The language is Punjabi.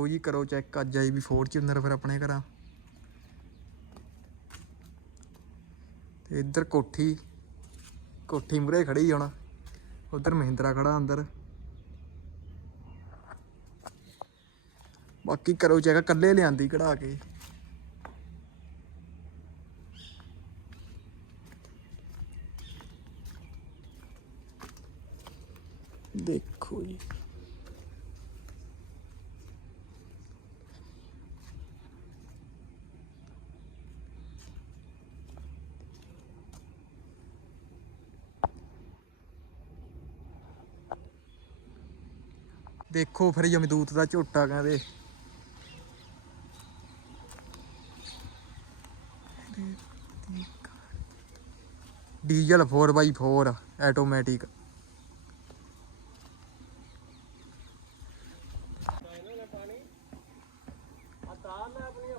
ਲਓ ਜੀ, ਕਰੋ ਚੈੱਕ ਅੱਜ ਆਈ ਵੀ ਫੋਰਚੂਨਰ ਫਿਰ ਆਪਣੇ ਘਰਾਂ। ਤੇ ਇੱਧਰ ਕੋਠੀ ਕੋਠੀ ਮੂਰੇ ਖੜੀ ਹੁਣ। ਉਧਰ ਮਹਿੰਦਰਾ ਖੜਾ ਅੰਦਰ। ਬਾਕੀ ਕਰੋ ਚੈੱਕ ਕੱਲੇ ਲਿਆਂਦੀ ਕਢਾ ਕੇ। ਦੇਖੋ ਜੀ। ਦੇਖੋ ਫਿਰ ਯਮਦੂਤ ਦਾ ਝੋਟਾ ਕਹਿੰਦੇ। ਡੀਜ਼ਲ 4x4 ਆਟੋਮੈਟਿਕ ਆ ਤਾਰ ਆਪਣੀ।